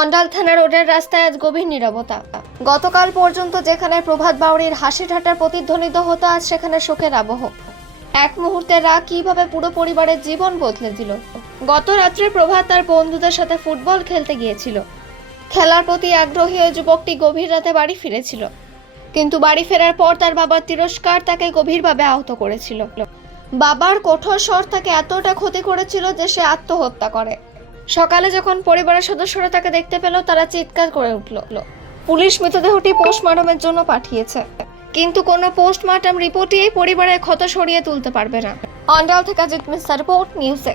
অন্ডাল থানা রোডের রাস্তায় আজ গভীর নীরবতা। গতকাল পর্যন্ত যেখানে প্রভাত বাউরির হাসি ঠাট্টার প্রতিধ্বনিত হতো, আজ সেখানে শোকের আবহ। এক মুহূর্তে রাগ কীভাবে পুরো পরিবারের জীবন বদলে দিল? গত রাত্রে প্রভাত তার বন্ধুদের সাথে ফুটবল খেলতে গিয়েছিল। খেলার প্রতি আগ্রহী ওই যুবকটি গভীর রাতে বাড়ি ফিরেছিল। কিন্তু বাড়ি ফেরার পর তার বাবার তিরস্কার তাকে গভীরভাবে আহত করেছিল। বাবার কঠোর স্বর তাকে এতটা ক্ষতি করেছিল যে সে আত্মহত্যা করে। সকালে যখন পরিবারের সদস্যরা তাকে দেখতে পেল, তারা চিৎকার করে উঠল। পুলিশ মৃতদেহটি পোস্টমার্টমের জন্য পাঠিয়েছে। কিন্তু কোনো পোস্টমার্টম রিপোর্টই পরিবারের ক্ষত সরিয়ে তুলতে পারবে না। অন্ডাল থেকে জিত মিস্টার রিপোর্ট, নিউজে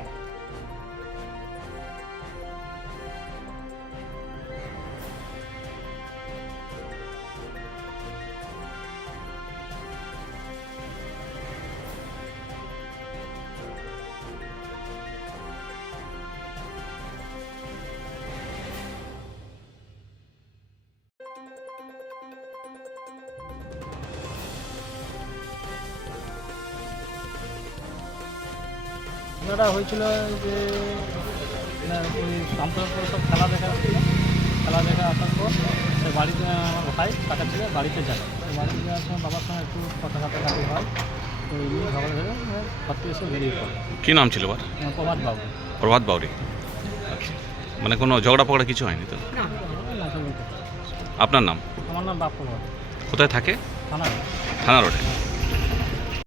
ঘটনাটা হয়েছিল যে ওই সব খেলা দেখা খেলা দেখা আসার পর সে বাড়িতে আমার ভাই কাকা ছিল বাড়িতে যায়। বাড়িতে যাওয়ার সময় বাবার সঙ্গে একটু কথা কাটাকাটি হয়। তো এই নিয়ে ঝগড়া ধরে ভাবতে এসে বেরিয়ে পড়ে। কি নাম ছিল ওর? প্রভাত বাবু। প্রভাত বাউরি আচ্ছা। মানে কোনো ঝগড়া পগড়া কিছু হয়নি তো? আপনার নাম? আমার নাম বাপ্পু বাবু কোথায় থাকে? থানা থানা রোডে।